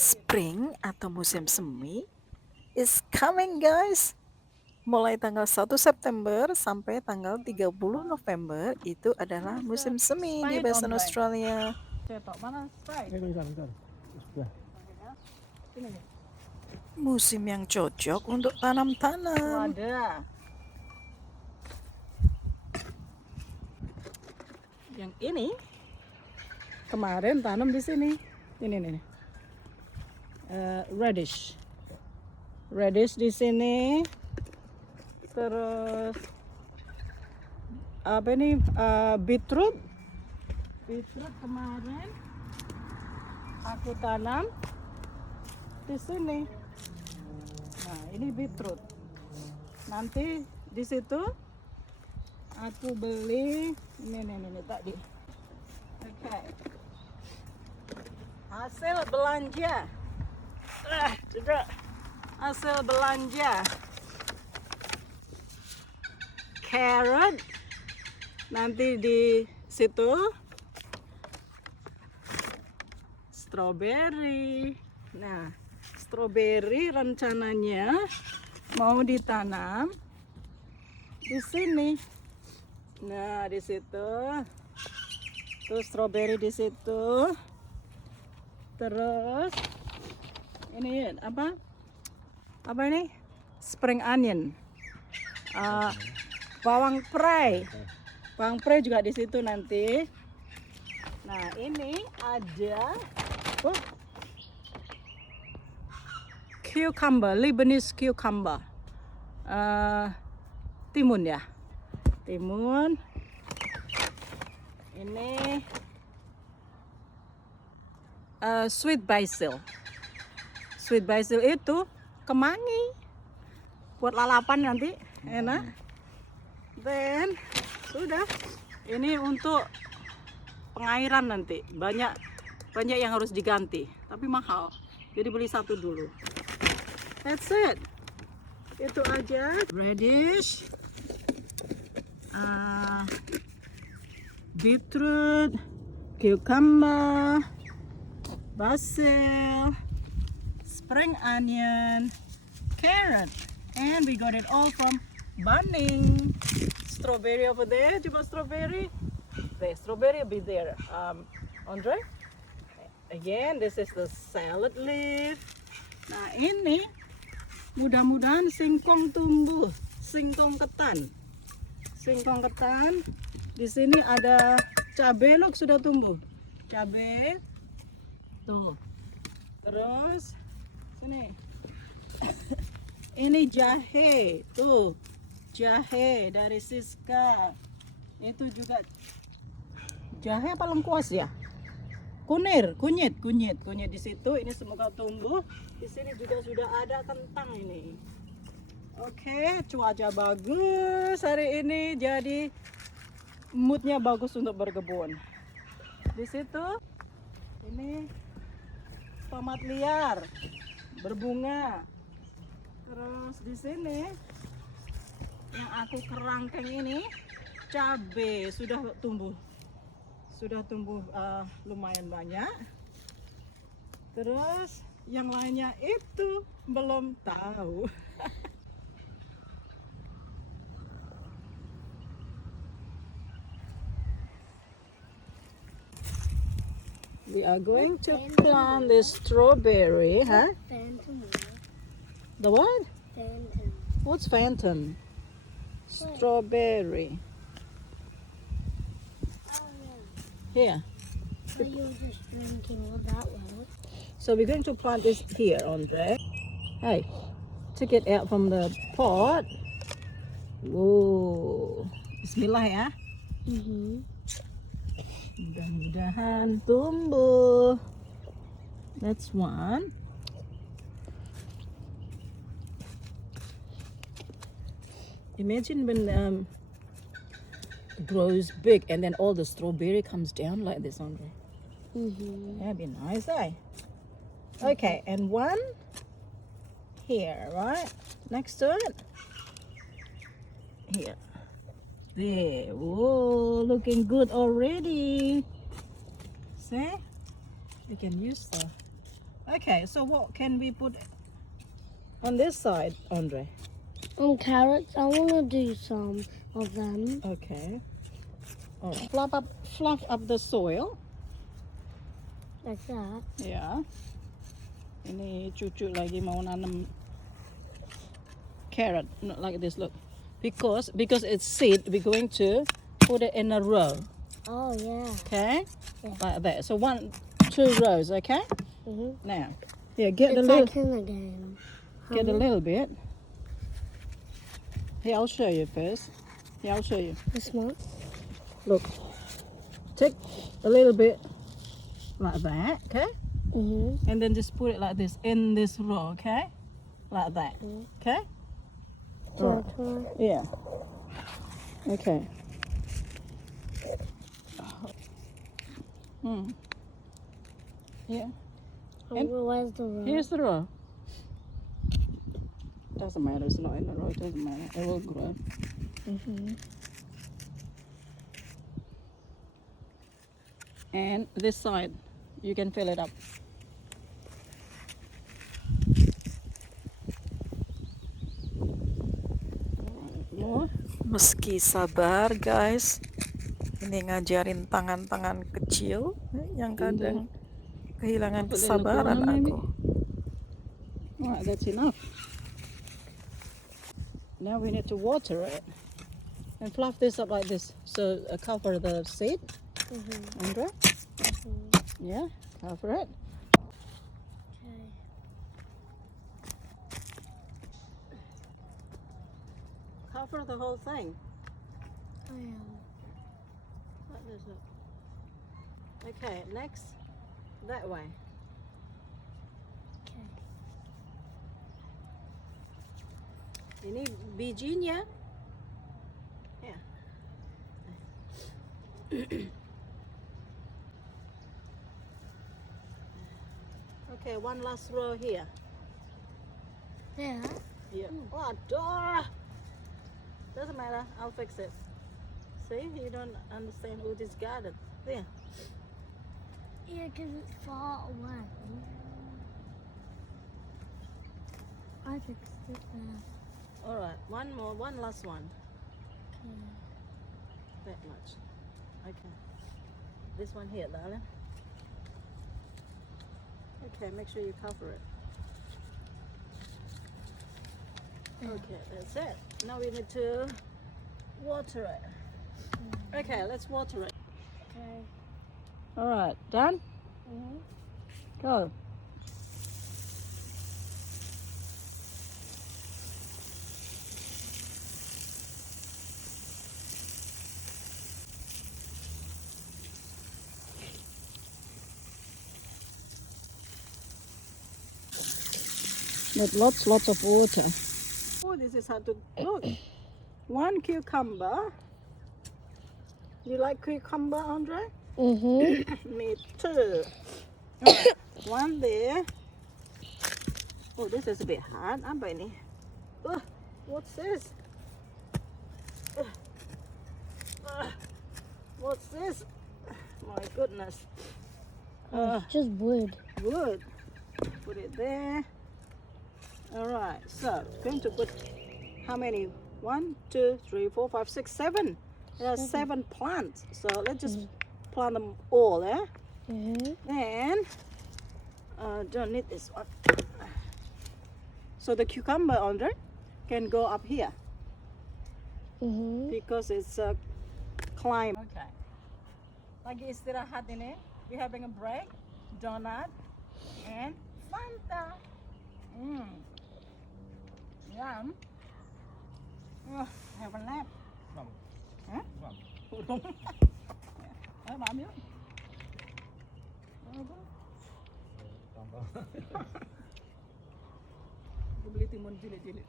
Spring atau musim semi is coming guys. Mulai tanggal 1 September sampai tanggal 30 November itu adalah musim semi di Western Australia. Cetok mana spray? Bentar. Sudah. Sini nih. Musim yang cocok untuk tanam-tanam. Ada. Yang ini kemarin tanam di sini. Ini nih. Radish di sini. Terus apa ini? Beetroot kemarin aku tanam di sini. Nah, ini beetroot. Nanti di situ aku beli ini tadi. Oke. Hasil belanja. Hasil belanja. Carrot nanti di situ. Strawberry. Nah, strawberry rencananya mau ditanam di sini. Nah, di situ. Terus strawberry di situ. Terus ini apa? Apa ini? Spring onion. Bawang prei. Bawang prei juga di situ nanti. Nah, ini ada cucumber, Lebanese cucumber. Timun ya. Timun. Ini sweet basil. Sweet basil itu kemangi. Buat lalapan nanti enak. Then sudah. Ini untuk pengairan nanti. Banyak yang harus diganti, tapi mahal. Jadi beli satu dulu. That's it. Itu aja. Radish, beetroot, cucumber, basil, spring onion, carrot, and we got it all from Bunnings. Strawberry over there. Coba strawberry. The strawberry will be there. Andre. Again, this is the salad leaf. Nah, ini mudah-mudahan singkong tumbuh. Singkong ketan. Di sini ada cabai, look, sudah tumbuh. Cabai. Tuh. Terus sini. Ini jahe. Tuh. Jahe dari Siska. Itu juga jahe apa lengkuas ya? Kunyit di situ. Ini semoga tumbuh. Di sini juga sudah ada kentang ini. Oke, cuaca bagus hari ini, jadi moodnya bagus untuk berkebun. Di situ ini tomat liar berbunga. Terus di sini yang aku kerangkeng ini cabai sudah tumbuh lumayan banyak. Terus yang lainnya itu belum tahu. We are going to plant this strawberry, huh? Phantom. The what? Phantom. What's phantom? Strawberry. Oh yeah. Here. So you were just drinking all that one. So we're going to plant this here, Andre. Hey, take it out from the pot. Whoa. Bismillah ya. Mudah-mudahan tumbuh. That's one. Imagine when it grows big and then all the strawberry comes down like this, Andre. That'd be nice, eh? Okay, and one here, right? Next to it. Here. There. Whoa, looking good already. See? We can use the Okay, so what can we put on this side, Andre? Carrots. I want to do some of them. Okay. All right. Fluff up the soil. Like that. Ya. Ini cucu lagi mau nanam carrot, not like this. Look, because it's seed, we're going to put it in a row. Oh, yeah. Okay, Yeah. like that. So 1, 2 rows. Okay. Mm-hmm. Now, here, get It's a little, like in the game. get a little bit. Here, I'll show you first. Here, I'll show you. This one. Look, take a little bit like that. Okay. Mm-hmm. And then just put it like this in this row, okay? Like that, okay? So, Yeah. Okay. Yeah. where's the row? Here's the row. Doesn't matter. It's not in the row. It doesn't matter. It will grow. Mm-hmm. And this side, you can fill it up. More. Meski sabar guys, ini ngajarin tangan-tangan kecil yang kadang kehilangan Put it in the kesabaran corner, maybe. aku. Alright, that's enough. Now we need to water it and fluff this up like this. So cover the seed, Mm-hmm. Andrea. Yeah, cover it. Okay. Cover the whole thing. I am. Like this, look. Okay, next, that way. Okay. Ini bijinya. Yeah. Okay, one last row here. There. Yeah. Oh, door. Doesn't matter. I'll fix it. See, you don't understand who this garden. There. Yeah, because it's far away. I fixed it there. All right. One more. One last one. Okay. That much. Okay. This one here, darling. Okay, make sure you cover it. Okay, that's it. Now we need to water it. Okay, let's water it. Okay. All right, done? Mm-hmm. Go. With lots of water. Oh, this is how to look. One cucumber. You like cucumber, Andre? Mm-hmm. Me too. All right, one there. Oh, this is a bit hard, apa ini? What's this? What's this? My goodness. It's just wood. Wood. Put it there. All right. So going to put how many? 1, 2, 3, 4, 5, 6, 7. There are 7 plants. So let's just plant them all, eh? Mm-hmm. Then don't need this one. So the cucumber, Andre, can go up here Mm-hmm. because it's a climb. Okay. Lagi istirahat ini. We're having a break. Donut and Fanta. Yum. Have a nap. Hah? Ayo, ambil. Gue beli timun jilid-jilid.